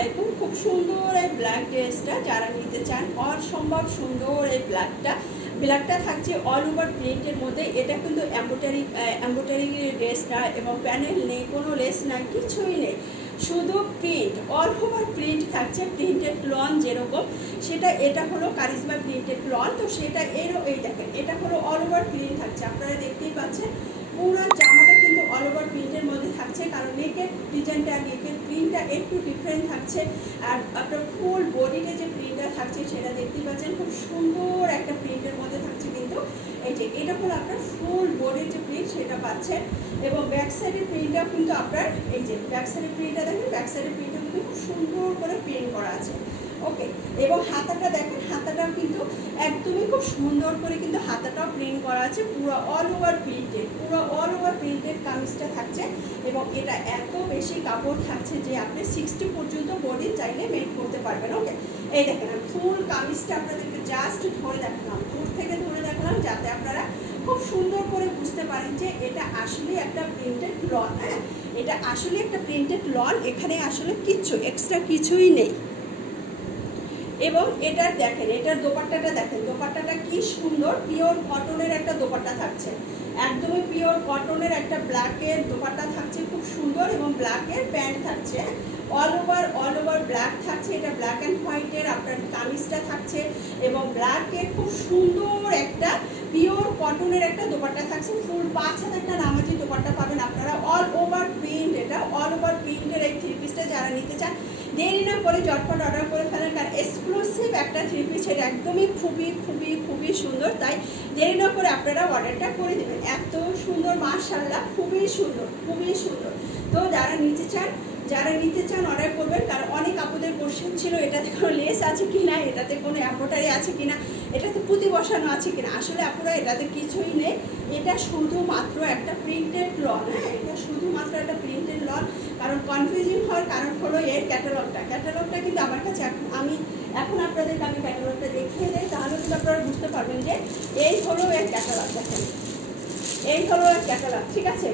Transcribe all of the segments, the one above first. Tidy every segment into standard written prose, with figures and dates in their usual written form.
আলাইকুম। খুব সুন্দর এই ব্ল্যাক ড্রেসটা যারা নিতে চান, অসম্ভব সুন্দর এই ব্ল্যাকটা থাকছে অল ওভার প্রিন্টের মধ্যে। এটা কিন্তু এম্ব্রয়ডারি ড্রেস না, এবং প্যানেল নেই, কোনো লেস না, কিছুই নেই, শুধু প্রিন্ট, অল ওভার প্রিন্ট থাকছে। প্রিন্টেড লন যেরকম সেটা, এটা হলো কারিজমা প্রিন্টেড লন। তো সেটা এই দেখেন, এটা হলো অল ওভার প্রিন্ট থাকছে, আপনারা দেখতেই পাচ্ছেন। পুরো জামাটা কিন্তু অল ওভার প্রিন্টের মধ্যে থাকছে, কারণ নেকের ডিজাইনটা, নেকের প্রিন্টটা একটু ডিফারেন্ট থাকছে। আর আপনার ফুল বডিতে যে প্রিন্টটা থাকছে সেটা দেখতেই পাচ্ছেন, খুব সুন্দর একটা প্রিন্টের মধ্যে থাকছে। কিন্তু এই যে এটা হলো আপনার ফুল বডির যে প্রিন্ট সেটা পাচ্ছেন, এবং ব্যাক সাইডের প্রিন্টটাও কিন্তু আপনার, এই যে ব্যাক সাইডের প্রিন্টটা দেখেন, ব্যাক সাইডের প্রিন্টটা কিন্তু খুব সুন্দর করে প্রিন্ট করা আছে। ওকে, এবং হাতাটা দেখেন, হাতাটাও কিন্তু একদমই খুব সুন্দর করে কিন্তু হাতাটাও প্রিন্ট করা আছে, পুরো অল ওভার প্রিন্টেড কামিজটা থাকছে। এবং এটা এত বেশি কাপড় থাকছে যে আপনি 60 পর্যন্ত বডি চাইলে মেক করতে পারবেন। ওকে, এই দেখেন আমি ফুল কামিজটা আপনাদেরকে জাস্ট ধরে দেখালাম, দূর থেকে ধরে দেখালাম, যাতে আপনারা খুব সুন্দর করে বুঝতে পারেন যে এটা আসলে একটা প্রিন্টেড লন। হ্যাঁ, এটা আসলে একটা প্রিন্টেড লন, এখানে আসলে কিচ্ছু এক্সট্রা কিছুই নেই। এবং এটা দেখেন, এটার দোপাট্টাটা দেখেন, দোপাট্টাটা কি সুন্দর, পিওর কটনের একটা দোপাট্টা থাকছে, একদমই পিওর কটনের একটা ব্ল্যাকের দোপাট্টা থাকছে, খুব সুন্দর। এবং ব্ল্যাকের প্যান্ট থাকছে, অল ওভার ব্ল্যাক থাকছে। এটা ব্ল্যাক অ্যান্ড হোয়াইটের আপনার কামিজটা থাকছে, এবং ব্ল্যাকের খুব সুন্দর একটা পিওর কটনের একটা দোপাট্টা থাকছে। ফুল 5 হাত একটা নামাজি দোপাট্টা পাবেন আপনারা, অল ওভার প্রিন্ট। এটা অল ওভার প্রিন্টের এই থ্রি পিসটা যারা নিতে চান, দেরি না করে ঝটপট অর্ডার করে ফেলেন, কারণ এক্সক্লুসিভ একটা থ্রি পিস, এটা একদমই খুবই সুন্দর। তাই দেরি না করে আপনারা অর্ডারটা করে দেবেন। এত সুন্দর, মাশাআল্লাহ, খুবই সুন্দর। তো যারা নিতে চান অর্ডার করবেন, কারণ অনেক আপুদের কোশ্চেন ছিল এটাতে কোনো লেস আছে কিনা, এটাতে কোনো এম্ব্রয়ডারি আছে কিনা, এটাতে পুঁতি বসানো আছে কিনা। আসলে আপনারা এটাতে কিছুই নেই, এটা শুধুমাত্র একটা প্রিন্টেড লন। হ্যাঁ, এটা শুধুমাত্র একটা প্রিন্টেড লন। কারণ কনফিউজিং হওয়ার কারণ হলো এর ক্যাটালগটা কিন্তু আমার কাছে এখন আপনাদেরকে আমি ক্যাটালগটা দেখিয়ে দেই, তাহলে কিন্তু আপনারা বুঝতে পারবেন যে এই হলো এর ক্যাটালগ। দেখেন, এই হলো এক ক্যাটালগ, ঠিক আছে।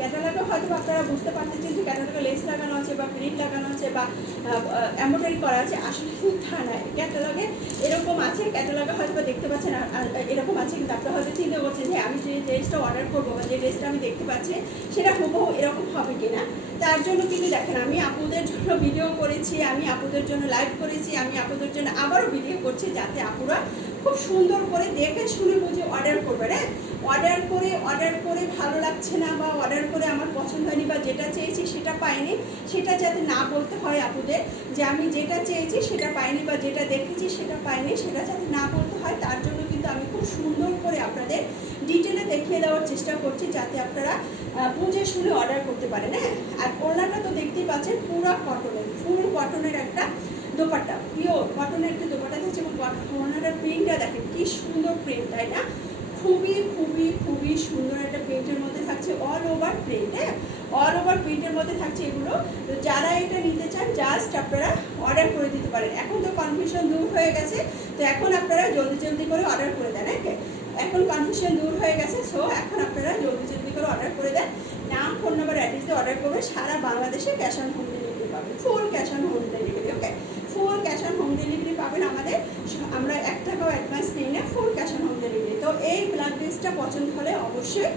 ক্যাটালগে হয়তো আপনারা বুঝতে পারতেছেন যে ক্যাটালগে লেস লাগানো আছে বা প্রিন্ট লাগানো আছে বা এমব্রয়ডারি করা আছে, আসলে তা নয়। ক্যাটালগে এরকম আছে, ক্যাটালগে হয়তো দেখতে পাচ্ছেন এরকম আছে, কিন্তু আপনারা হয়তো চিন্তা করছেন যে আমি যে ড্রেসটা অর্ডার করবো বা যে ড্রেসটা আমি দেখতে পাচ্ছি সেটা হুবহু এরকম হবে কিনা। তার জন্য কিন্তু দেখেন, আমি আপুদের জন্য ভিডিও করেছি, আমি আপুদের জন্য লাইভ করেছি, আমি আপুদের জন্য আবারও ভিডিও করছি, যাতে আপুরা খুব সুন্দর করে দেখে শুনে বুঝে অর্ডার করবেন। হ্যাঁ, অর্ডার করে ভালো লাগছে না, বা অর্ডার করে আমার পছন্দ হয়নি, বা যেটা চেয়েছি সেটা পাইনি, সেটা যাতে না বলতে হয় আপুদের, যে আমি যেটা চেয়েছি সেটা পাইনি বা যেটা দেখেছি সেটা পাইনি, সেটা যাতে না বলতে হয়। তার জন্য কিন্তু আমি খুব সুন্দর করে আপনাদের ডিটেলে দেখিয়ে দেওয়ার চেষ্টা করছি, যাতে আপনারা বুঝে শুনে অর্ডার করতে পারেন। হ্যাঁ, আর ওড়নাটা তো দেখতেই পাচ্ছেন, পুরো ফুল কটনের একটা দোপাট্টা, পিওর কটনের একটা দোপাট্টা থাকছে। এবং ওড়নাটার প্রিন্টটা দেখেন কি সুন্দর প্রিন্ট, তাই না? খুবই সুন্দর একটা প্রিন্টের মধ্যে থাকছে, অল ওভার প্রিন্ট। হ্যাঁ, অল ওভার প্রিন্টের মধ্যে থাকছে এগুলো। তো যারা এটা নিতে চান, জাস্ট আপনারা অর্ডার করে দিতে পারেন। এখন তো কনফিউশন দূর হয়ে গেছে, তো এখন আপনারা জলদি করে অর্ডার করে দেন। হ্যাঁ, এখন কনফিউশন দূর হয়ে গেছে, সো এখন আপনারা জলদি করে অর্ডার করে দেন। নাম, ফোন নাম্বার, অ্যাড্রেস দিয়ে অর্ডার করবে। সারা বাংলাদেশে ক্যাশ অন হোম ডেলিভারি পাবেন, full cash on home delivery. Okay, full cash on home delivery পাবেন আমাদের। আমরা 1 টাকাও অ্যাডভান্স নিই না, full cash on home delivery. তো এই ব্ল্যাক ড্রেসটা পছন্দ হলে অবশ্যই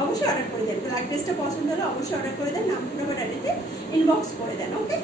অর্ডার করে দেন। ব্ল্যাক ড্রেসটা পছন্দ হলে অবশ্যই অর্ডার করে দেন, নাম, ফোন নাম্বার, অ্যাড্রেসে ইনবক্স করে দেন। ওকে।